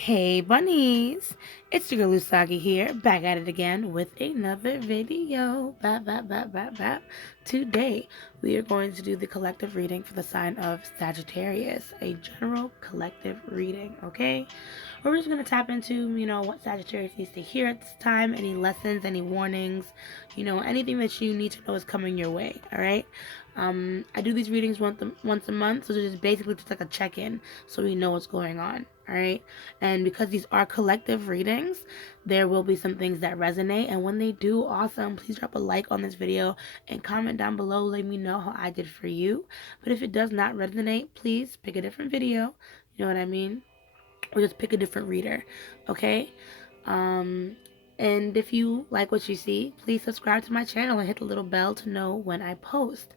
Hey bunnies, it's your girl Usagi here, back at it again with another video. Bap. Today we are going to do the collective reading for the sign of Sagittarius, a general collective reading, okay? We're just going to tap into, what Sagittarius needs to hear at this time, any lessons, any warnings, anything that you need to know is coming your way, all right? I do these readings once a month, so it's basically just like a check-in so we know what's going on, all right? And because these are collective readings, there will be some things that resonate, and when they do, awesome, please drop a like on this video and comment down below. Let me know how I did for you. But if it does not resonate, please pick a different video, you know what I mean, or just pick a different reader, okay? And if you like what you see, please subscribe to my channel and hit the little bell to know when I post.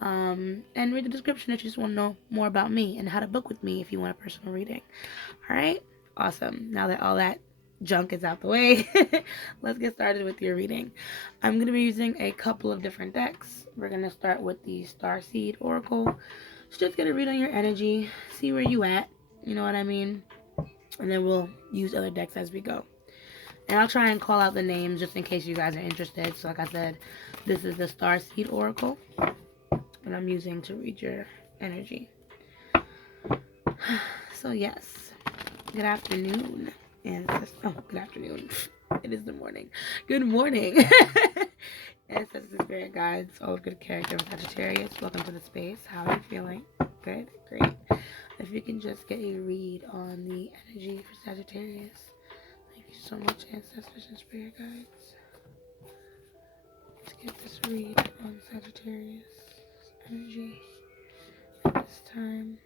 And read the description if you just want to know more about me and how to book with me if you want a personal reading. All right, awesome. Now that all that junk is out the way, let's get started with your reading. I'm going to be using a couple of different decks. We're going to start with the Starseed Oracle. It's just going to read on your energy, see where you at, you know what I mean? And then we'll use other decks as we go. And I'll try and call out the names just in case you guys are interested. So like I said, this is the Starseed Oracle, and I'm using to read your energy. So yes, good afternoon. Good afternoon. It is the morning. Good morning. Ancestors, spirit guides, all of good character with Sagittarius. Welcome to the space. How are you feeling? Good, great. If you can just get a read on the energy for Sagittarius. Thank you so much, ancestors and spirit guides. Let's get this read on Sagittarius energy at this time.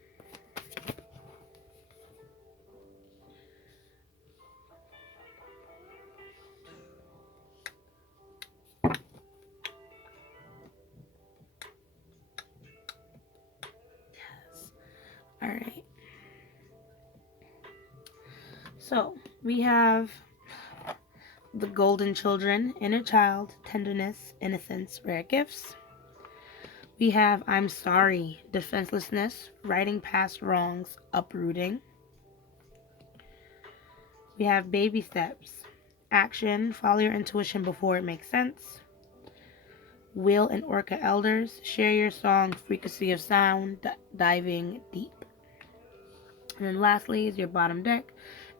Yes. All right. So we have the golden children, inner child, tenderness, innocence, rare gifts. We have I'm sorry, defenselessness, writing past wrongs, uprooting. We have baby steps, action, follow your intuition before it makes sense. Wheel and Orca elders, share your song, frequency of sound, diving deep. And then lastly is your bottom deck,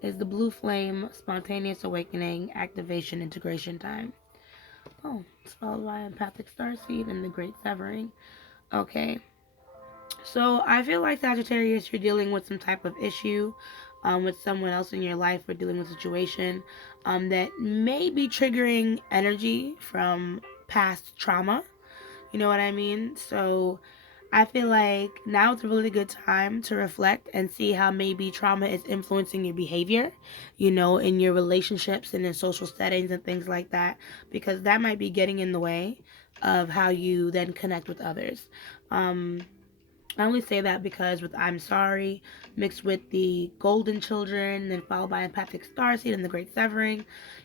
is the blue flame, spontaneous awakening, activation, integration time. Oh, it's followed by empathic starseed and the great severing. Okay, so I feel like Sagittarius, you're dealing with some type of issue with someone else in your life, or dealing with a situation that may be triggering energy from past trauma. You know what I mean? So I feel like now is a really good time to reflect and see how maybe trauma is influencing your behavior, in your relationships and in social settings and things like that, because that might be getting in the way of how you then connect with others. I only say that because with I'm sorry mixed with the golden children, then followed by empathic starseed and the great severing,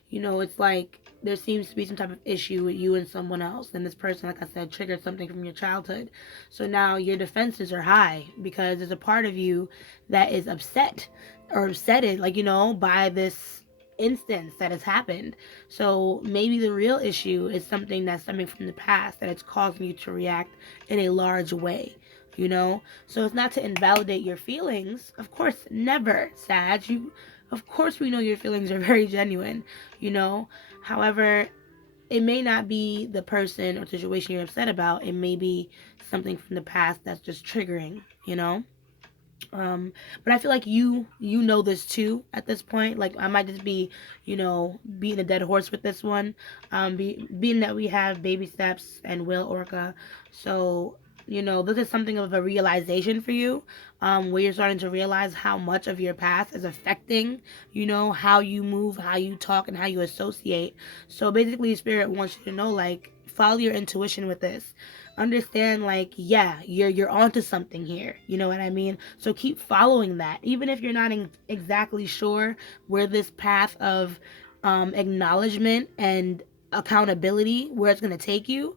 it's like there seems to be some type of issue with you and someone else. And this person, like I said, triggered something from your childhood. So now your defenses are high because there's a part of you that is upset or upsetted, by this instance that has happened. So maybe the real issue is something that's stemming from the past that it's causing you to react in a large way. So it's not to invalidate your feelings, of course, never, Sag. Of course, we know your feelings are very genuine. However, it may not be the person or situation you're upset about. It may be something from the past that's just triggering. But I feel like you know this too at this point. Like I might just be, beating a dead horse with this one. Being that we have baby steps and will Orca, so this is something of a realization for you, where you're starting to realize how much of your past is affecting, how you move, how you talk, and how you associate. So basically, Spirit wants you to know, like, follow your intuition with this. Understand, like, yeah, you're onto something here. You know what I mean? So keep following that, even if you're not exactly sure where this path of acknowledgement and accountability, where it's going to take you.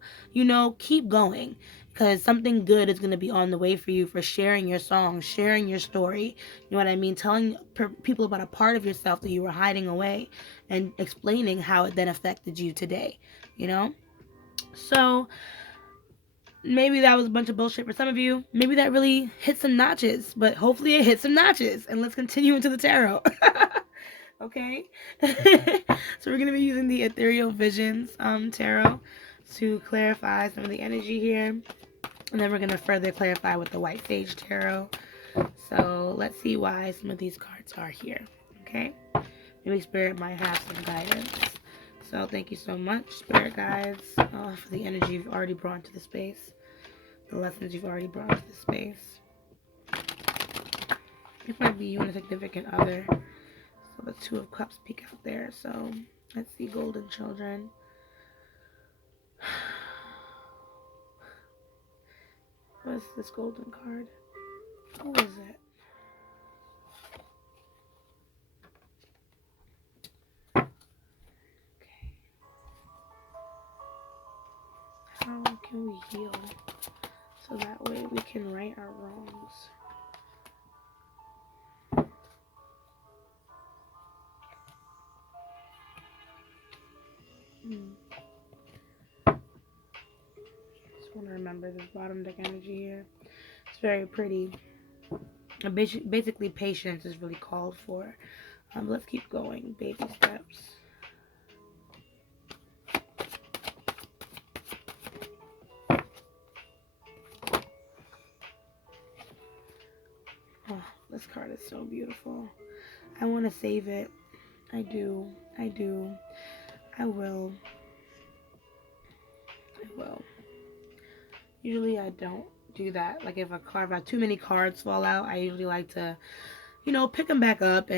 Keep going. because something good is going to be on the way for you for sharing your song, sharing your story. You know what I mean? Telling people about a part of yourself that you were hiding away and explaining how it then affected you today, you know? So maybe that was a bunch of bullshit for some of you. Maybe that really hit some notches, but hopefully it hit some notches. And let's continue into the tarot. Okay? So we're going to be using the Ethereal Visions tarot to clarify some of the energy here. And then we're going to further clarify with the White Sage Tarot. So let's see why some of these cards are here. Okay? Maybe Spirit might have some guidance. So thank you so much, Spirit Guides, for the energy you've already brought into the space. The lessons you've already brought into the space. It might be you and a significant other. So the Two of Cups peek out there. So let's see, Golden Children. What is this golden card? Who is it? Okay. How can we heal so that way we can right our wrongs? Just want to remember this bottom deck energy here. It's very pretty. Basically, patience is really called for. Let's keep going. Baby steps. Oh, this card is so beautiful. I want to save it. I do. I do. I will. I will. Usually I don't do that. Like if too many cards fall out, I usually like to, pick them back up.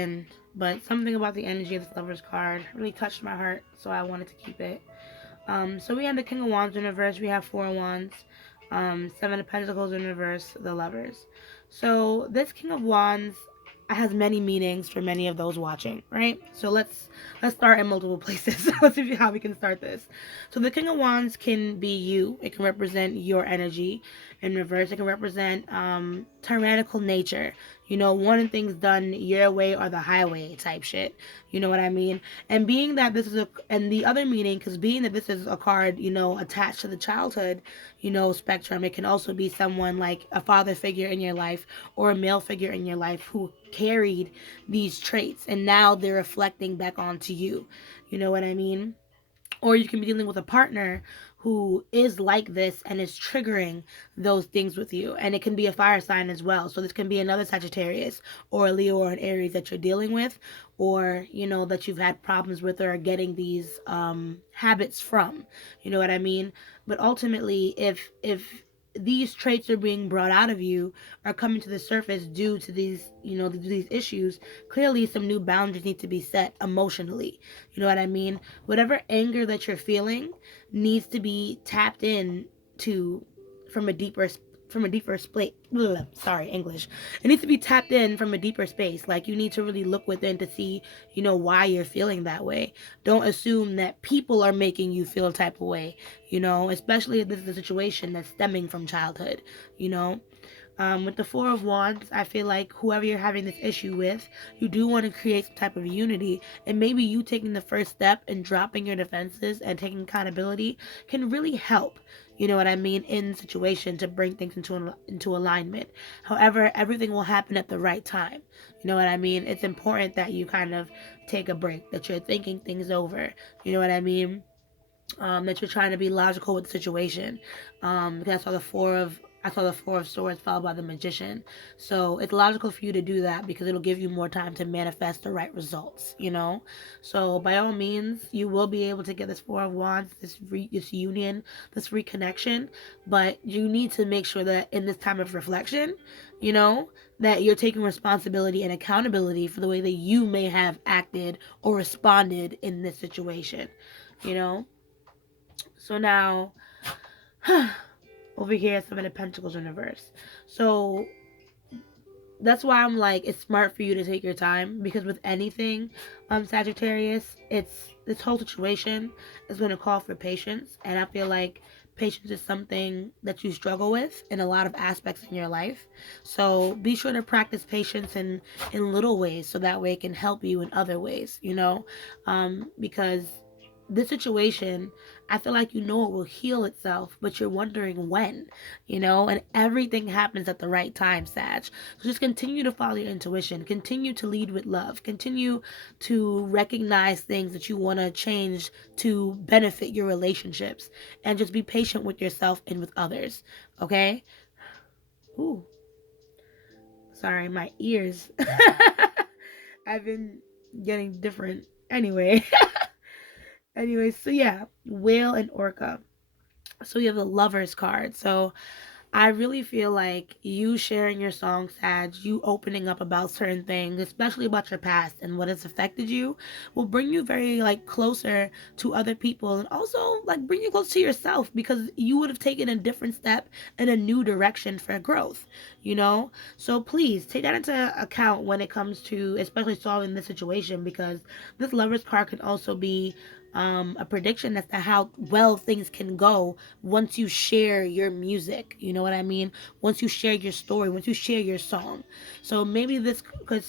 But something about the energy of this Lover's card really touched my heart, so I wanted to keep it. So we have the King of Wands in reverse. We have Four of Wands, Seven of Pentacles in reverse, the Lovers. So this King of Wands has many meanings for many of those watching, right? So let's start in multiple places. Let's see how we can start this. So the King of Wands can be you. It can represent your energy. In reverse, it can represent tyrannical nature. Wanting things done your way or the highway type shit. You know what I mean? And being that this is and the other meaning, because being that this is a card, attached to the childhood, spectrum, it can also be someone like a father figure in your life or a male figure in your life who carried these traits and now they're reflecting back onto you. You know what I mean? Or you can be dealing with a partner who is like this and is triggering those things with you. And it can be a fire sign as well. So this can be another Sagittarius or a Leo or an Aries that you're dealing with, or, that you've had problems with or are getting these habits from. You know what I mean? But ultimately, if these traits are being brought out of you, are coming to the surface due to these, these issues, clearly some new boundaries need to be set emotionally. You know what I mean? Whatever anger that you're feeling needs to be tapped in to from a deeper space. Sorry, English. It needs to be tapped in from a deeper space. Like, you need to really look within to see, why you're feeling that way. Don't assume that people are making you feel a type of way, especially if this is a situation that's stemming from childhood, with the Four of Wands, I feel like whoever you're having this issue with, you do want to create some type of unity. And maybe you taking the first step and dropping your defenses and taking accountability can really help, you know what I mean, in the situation to bring things into alignment. However, everything will happen at the right time. You know what I mean? It's important that you kind of take a break, that you're thinking things over. You know what I mean? That you're trying to be logical with the situation. Because I saw the Four of Swords followed by the Magician. So it's logical for you to do that because it'll give you more time to manifest the right results, So by all means, you will be able to get this Four of Wands, this union, this reconnection. But you need to make sure that in this time of reflection, that you're taking responsibility and accountability for the way that you may have acted or responded in this situation, So now, over here, Seven of Pentacles in reverse. So that's why I'm like, it's smart for you to take your time, because with anything, Sagittarius, this whole situation is going to call for patience, and I feel like patience is something that you struggle with in a lot of aspects in your life. So be sure to practice patience in little ways so that way it can help you in other ways, because this situation, I feel like it will heal itself, but you're wondering when, and everything happens at the right time, Sag. So just continue to follow your intuition, continue to lead with love, continue to recognize things that you want to change to benefit your relationships, and just be patient with yourself and with others, okay? Ooh, sorry, my ears. I've been getting different. Anyway. Anyway, so yeah, whale and orca. So you have the lovers card. So I really feel like you sharing your song, Sag, you opening up about certain things, especially about your past and what has affected you, will bring you very like closer to other people, and also like bring you close to yourself, because you would have taken a different step in a new direction for growth, So please take that into account when it comes to especially solving this situation, because this lovers card can also be a prediction as to how well things can go once you share your music. You know what I mean? Once you share your story, once you share your song. So maybe this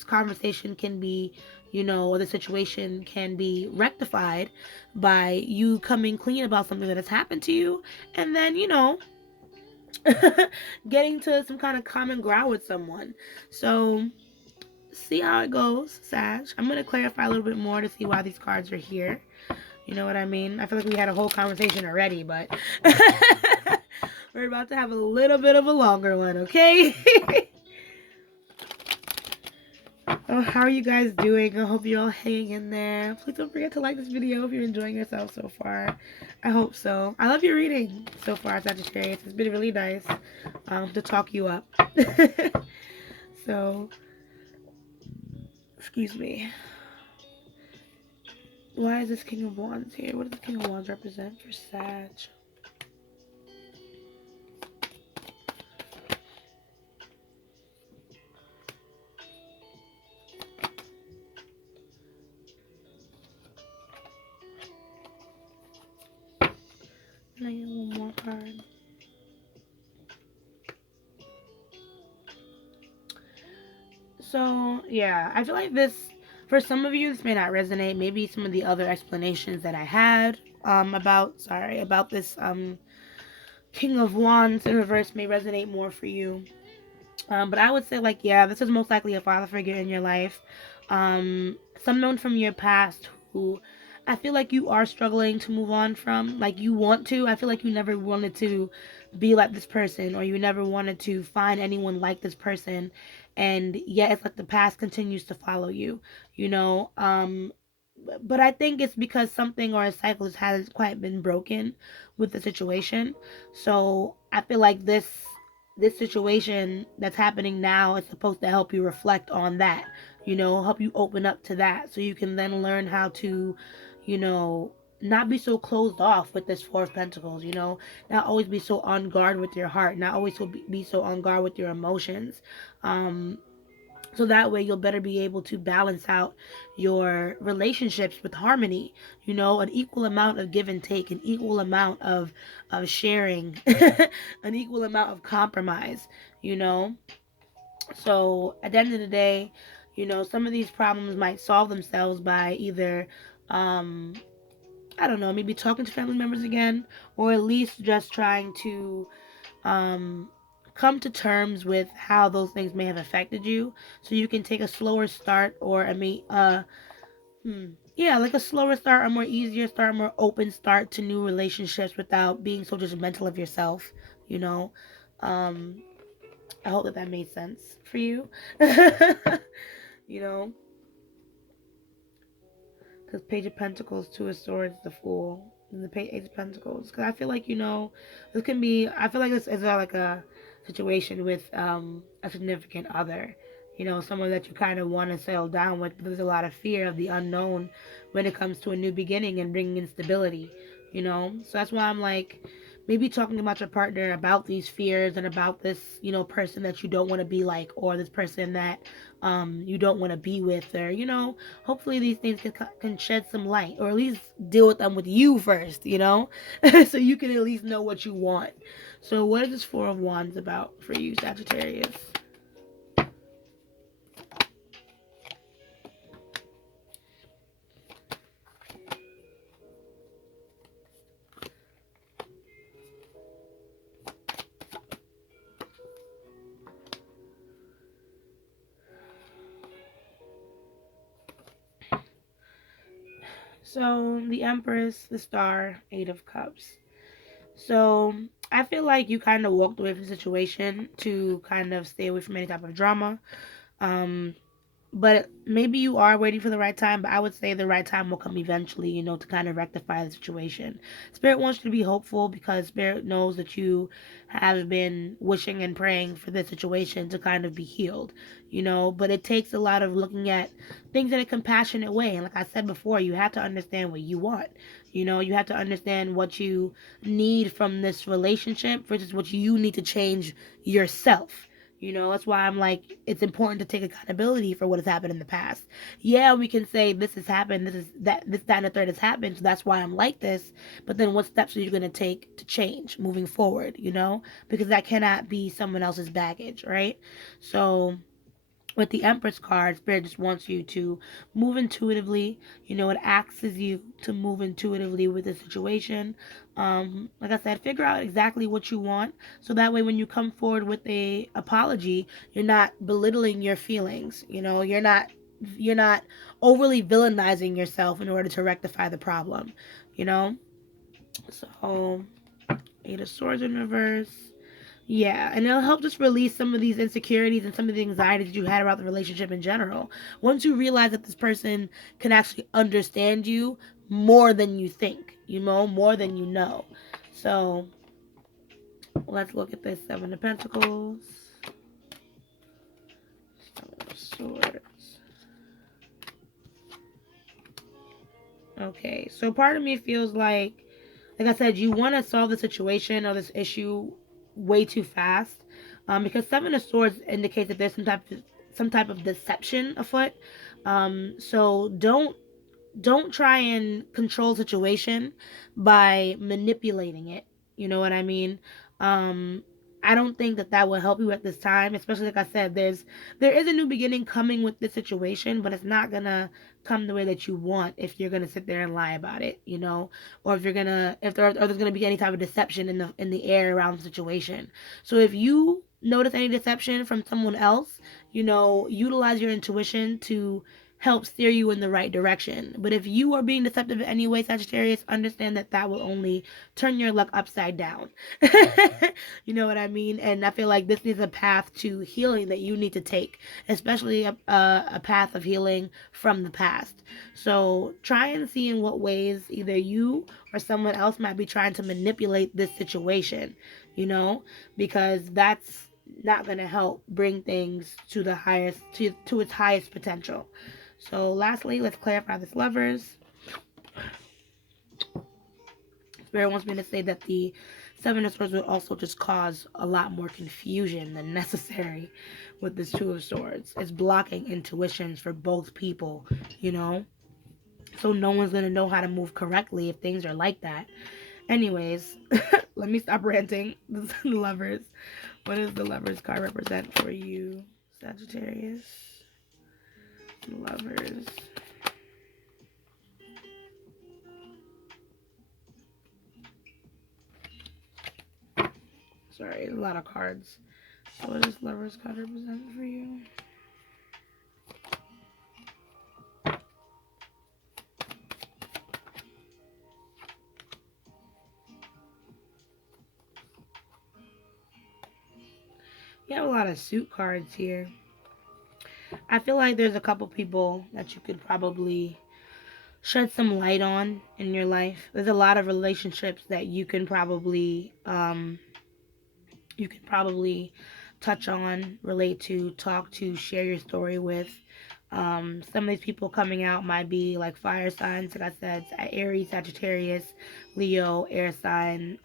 conversation can be, or the situation can be rectified by you coming clean about something that has happened to you, and then, getting to some kind of common ground with someone. So see how it goes, Sag. I'm going to clarify a little bit more to see why these cards are here. You know what I mean? I feel like we had a whole conversation already, but we're about to have a little bit of a longer one, okay? Oh, how are you guys doing? I hope you're all hanging in there. Please don't forget to like this video if you're enjoying yourself so far. I hope so. I love your reading so far, Sagittarius. It's been really nice to talk you up. So, excuse me. Why is this King of Wands here? What does the King of Wands represent for Sag? Can I get one more card? So, yeah, I feel like for some of you, this may not resonate. Maybe some of the other explanations that I had about this King of Wands in reverse may resonate more for you. But I would say, like, yeah, this is most likely a father figure in your life. Someone from your past who I feel like you are struggling to move on from. Like, you want to. I feel like you never wanted to be like this person, or you never wanted to find anyone like this person. And yet, it's like the past continues to follow you, you know? But I think it's because something or a cycle hasn't quite been broken with the situation. So I feel like this situation that's happening now is supposed to help you reflect on that, help you open up to that, so you can then learn how to, you know, not be so closed off with this Four of Pentacles, not always be so on guard with your heart, not always be so on guard with your emotions. So that way you'll better be able to balance out your relationships with harmony, an equal amount of give and take, an equal amount of sharing, an equal amount of compromise, you know. So at the end of the day, some of these problems might solve themselves by either I don't know, maybe talking to family members again, or at least just trying to um, come to terms with how those things may have affected you, so you can take a slower start, or yeah, like a slower start, a more easier start, a more open start to new relationships without being so judgmental of yourself, you know. Um, I hope that made sense for you. you know, because Page of Pentacles, Two of Swords, the Fool, and the Ace of Pentacles. Because I feel like, this can be, I feel like this is like a situation with a significant other. Someone that you kind of want to settle down with, but there's a lot of fear of the unknown when it comes to a new beginning and bringing in stability. So that's why I'm like, maybe talking about your partner about these fears and about this, person that you don't want to be like, or this person that you don't want to be with, or hopefully these things can shed some light, or at least deal with them with you first, so you can at least know what you want. So what is this Four of Wands about for you, Sagittarius? So the Empress, the Star, Eight of Cups. So I feel like you kind of walked away from the situation to kind of stay away from any type of drama. Um, but maybe you are waiting for the right time, but I would say the right time will come eventually, to kind of rectify the situation. Spirit wants you to be hopeful because Spirit knows that you have been wishing and praying for this situation to kind of be healed, but it takes a lot of looking at things in a compassionate way. And like I said before, you have to understand what you want. You have to understand what you need from this relationship versus what you need to change yourself. That's why I'm like, it's important to take accountability for what has happened in the past. Yeah, we can say this has happened, that, and the third has happened, so that's why I'm like this. But then what steps are you going to take to change moving forward, Because that cannot be someone else's baggage, right? So with the Empress card, Spirit just wants you to move intuitively. It asks you to move intuitively with the situation. Like I said, figure out exactly what you want, so that way when you come forward with a apology, you're not belittling your feelings. You're not overly villainizing yourself in order to rectify the problem. You know. So, Eight of Swords in reverse. Yeah, and it'll help just release some of these insecurities and some of the anxieties you had about the relationship in general. Once you realize that this person can actually understand you more than you think, more than you know. So let's look at this Seven of Pentacles, Seven of Swords. Okay, so part of me feels like I said, you want to solve the situation or this issue way too fast, because Seven of Swords indicates that there's some type of deception afoot. So don't try and control situation by manipulating it. You know what I mean? Um, I don't think that will help you at this time, especially like I said, there is a new beginning coming with this situation, but it's not gonna come the way that you want if you're gonna sit there and lie about it, or if there's gonna be any type of deception in the air around the situation. So if you notice any deception from someone else, utilize your intuition to help steer you in the right direction. But if you are being deceptive in any way, Sagittarius, understand that will only turn your luck upside down. You know what I mean? And I feel like this is a path to healing that you need to take, especially a path of healing from the past. So try and see in what ways either you or someone else might be trying to manipulate this situation, because that's not going to help bring things to the highest to its highest potential. So lastly, let's clarify this Lovers. Spirit wants me to say that the Seven of Swords would also just cause a lot more confusion than necessary with this Two of Swords. It's blocking intuitions for both people, so no one's going to know how to move correctly if things are like that. Anyways, let me stop ranting. The Lovers. What does the Lovers card represent for you, Sagittarius? Lovers. Sorry, a lot of cards. So what does Lovers card represent for you? You have a lot of suit cards here. I feel like there's a couple people that you could probably shed some light on in your life. There's a lot of relationships that you can probably touch on, relate to, talk to, share your story with. Some of these people coming out might be like fire signs, like I said, Aries, Sagittarius, Leo, air sign.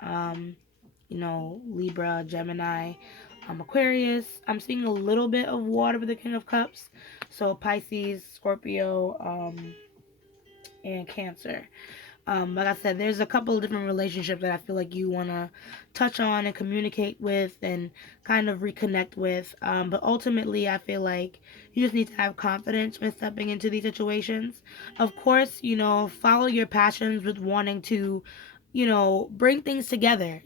Libra, Gemini, Aquarius. I'm seeing a little bit of water with the King of Cups. So Pisces, Scorpio, and Cancer. Like I said, there's a couple of different relationships that I feel like you want to touch on and communicate with and kind of reconnect with. But ultimately, I feel like you just need to have confidence when stepping into these situations. Of course, follow your passions with wanting to bring things together,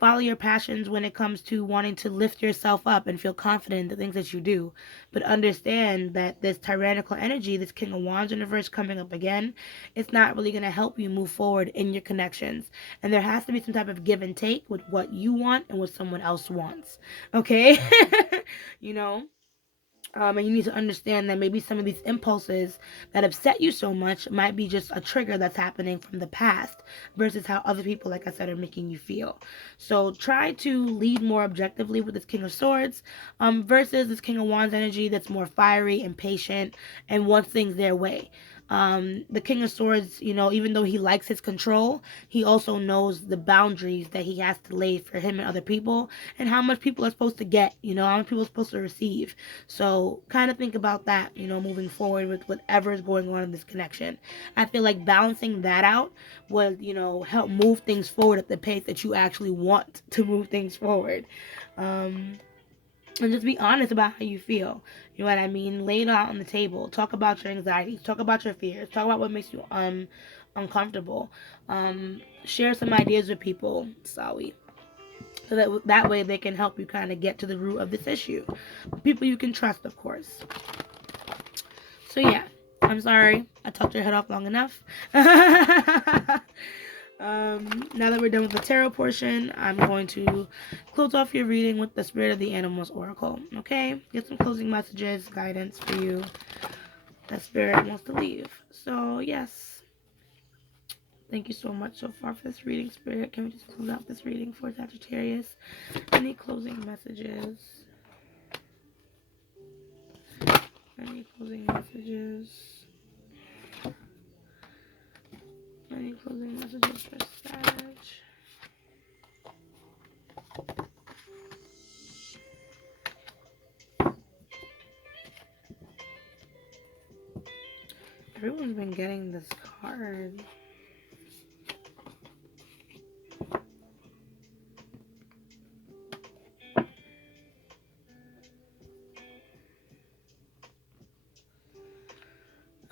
follow your passions when it comes to wanting to lift yourself up and feel confident in the things that you do. But understand that this tyrannical energy, this King of Wands universe coming up again, it's not really going to help you move forward in your connections. And there has to be some type of give and take with what you want and what someone else wants. Okay? you know? And you need to understand that maybe some of these impulses that upset you so much might be just a trigger that's happening from the past versus how other people, like I said, are making you feel. So try to lead more objectively with this King of Swords versus this King of Wands energy that's more fiery and patient and wants things their way. The King of Swords, even though he likes his control, he also knows the boundaries that he has to lay for him and other people and how much people are supposed to get, how much people are supposed to receive. So kind of think about that, moving forward with whatever is going on in this connection. I feel like balancing that out would, help move things forward at the pace that you actually want to move things forward. And just be honest about how you feel. You know what I mean? Lay it out on the table. Talk about your anxieties. Talk about your fears. Talk about what makes you uncomfortable. Share some ideas with people, Sawi, so that way they can help you kind of get to the root of this issue. People you can trust, of course. So yeah, I'm sorry I talked your head off long enough. Now that we're done with the tarot portion, I'm going to close off your reading with the Spirit of the Animals Oracle. Okay? Get some closing messages, guidance for you that Spirit wants to leave. So, yes. Thank you so much so far for this reading, Spirit. Can we just close out this reading for Sagittarius? Any closing messages? Any closing messages? Any closing messages for Sag? Everyone's been getting this card.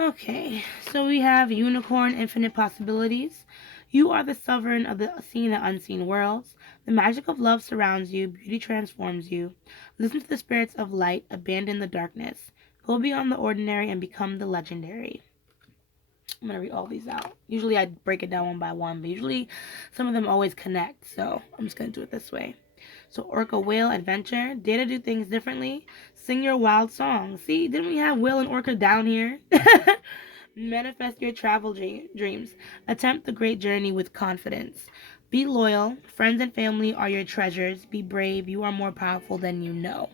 Okay, so we have Unicorn, Infinite Possibilities. You are the sovereign of the seen and unseen worlds. The magic of love surrounds you, beauty transforms you. Listen to the spirits of light, abandon the darkness. Go beyond the ordinary and become the legendary. I'm going to read all these out. Usually I break it down one by one, but usually some of them always connect, so I'm just going to do it this way. So Orca, Whale, Adventure. Dare to do things differently. Sing your wild song. See, didn't we have Whale and Orca down here? Manifest your travel dreams. Attempt the great journey with confidence. Be loyal. Friends and family are your treasures. Be brave. You are more powerful than you know.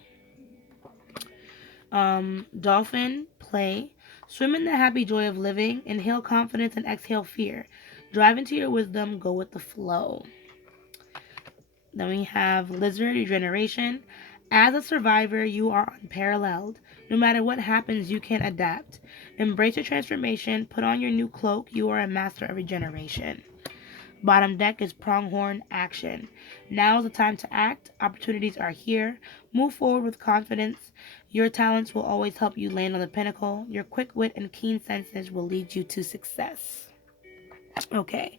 Dolphin, play. Swim in the happy joy of living. Inhale confidence and exhale fear. Drive into your wisdom. Go with the flow. Then we have Lizard, Regeneration. As a survivor, you are unparalleled. No matter what happens, you can adapt. Embrace your transformation. Put on your new cloak. You are a master of regeneration. Bottom deck is Pronghorn, Action. Now is the time to act. Opportunities are here. Move forward with confidence. Your talents will always help you land on the pinnacle. Your quick wit and keen senses will lead you to success. Okay,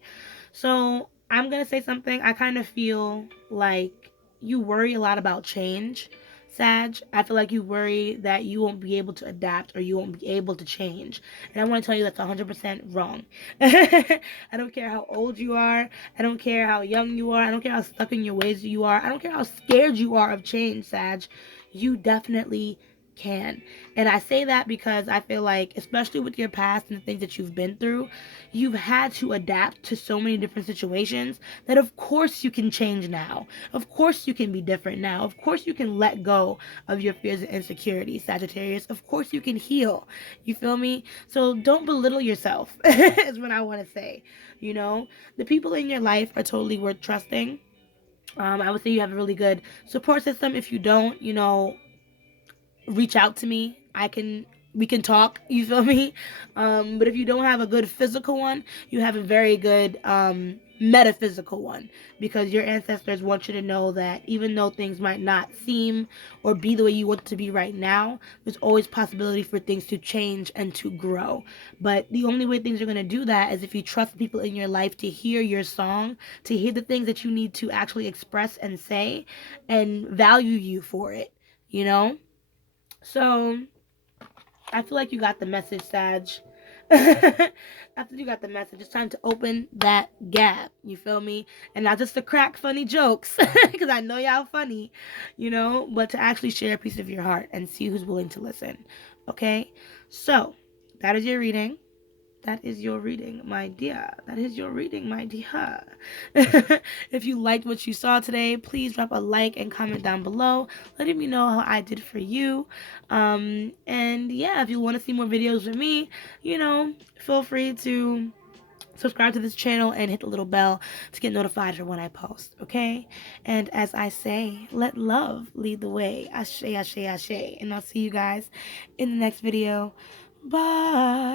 so I'm going to say something. I kind of feel like you worry a lot about change, Sag. I feel like you worry that you won't be able to adapt or you won't be able to change. And I want to tell you that's 100% wrong. I don't care how old you are. I don't care how young you are. I don't care how stuck in your ways you are. I don't care how scared you are of change, Sag. You definitely can. And I say that because I feel like, especially with your past and the things that you've been through, you've had to adapt to so many different situations that of course you can change now. Of course you can be different now. Of course you can let go of your fears and insecurities, Sagittarius. Of course you can heal. You feel me? So don't belittle yourself is what I want to say. The people in your life are totally worth trusting. I would say you have a really good support system. If you don't, reach out to me. We can talk, you feel me? But if you don't have a good physical one, you have a very good metaphysical one, because your ancestors want you to know that even though things might not seem or be the way you want it to be right now, there's always possibility for things to change and to grow. But the only way things are going to do that is if you trust people in your life to hear your song, to hear the things that you need to actually express and say, and value you for it, you know? So I feel like you got the message, Sag. After you got the message, it's time to open that gap. You feel me? And not just to crack funny jokes, because I know y'all funny, but to actually share a piece of your heart and see who's willing to listen. Okay? So, that is your reading. That is your reading, my dear. That is your reading, my dear. If you liked what you saw today, please drop a like and comment down below, letting me know how I did for you. And yeah, if you want to see more videos with me, feel free to subscribe to this channel and hit the little bell to get notified for when I post, okay? And as I say, let love lead the way. Ashe, ashe, ashe. And I'll see you guys in the next video. Bye.